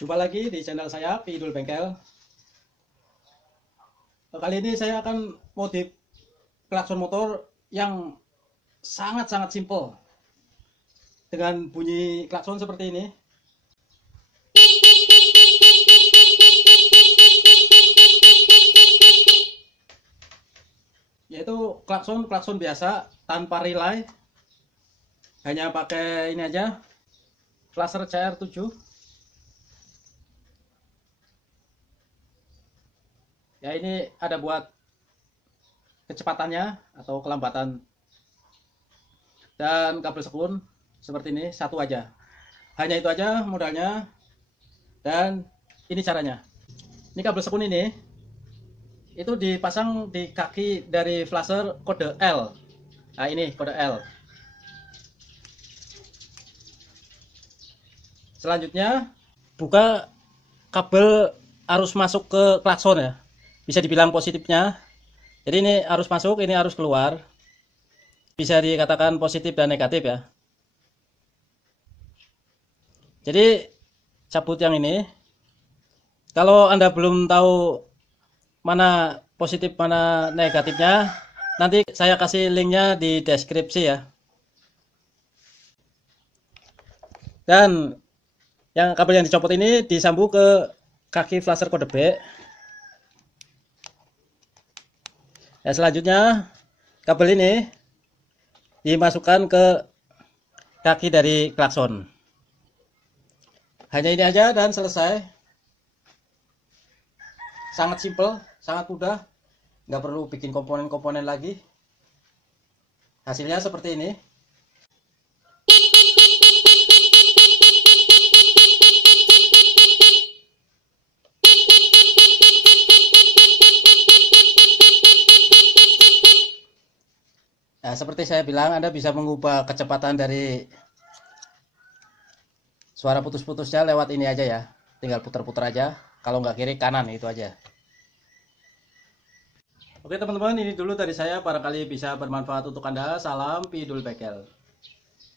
Jumpa lagi di channel saya, Pidul Bengkel. Kali ini saya akan modif klakson motor yang sangat-sangat simple. Dengan bunyi klakson seperti ini. Yaitu klakson biasa tanpa relay. Hanya pakai ini aja, flasher CR7. Ya, ini ada buat kecepatannya atau kelambatan, dan kabel sekun seperti ini satu aja. Hanya itu aja modalnya, dan ini caranya. Ini kabel sekun ini itu dipasang di kaki dari flasher kode L. Nah, ini kode L. Selanjutnya buka kabel arus masuk ke klakson ya. Bisa dibilang positifnya. Jadi ini arus masuk, ini arus keluar. Bisa dikatakan positif dan negatif ya. Jadi cabut yang ini. Kalau Anda belum tahu mana positif mana negatifnya, nanti saya kasih linknya di deskripsi ya. Dan yang kabel yang dicopot ini disambung ke kaki flasher kode B. Ya, selanjutnya kabel ini dimasukkan ke kaki dari klakson. Hanya ini aja dan selesai. Sangat simple, sangat mudah. Nggak perlu bikin komponen-komponen lagi. Hasilnya seperti ini. Nah, seperti saya bilang, Anda bisa mengubah kecepatan dari suara putus-putusnya lewat ini aja ya. Tinggal putar-putar aja. Kalau nggak kiri kanan, itu aja. Oke teman-teman, ini dulu dari saya. Barangkali bisa bermanfaat untuk Anda. Salam Pidul Bengkel.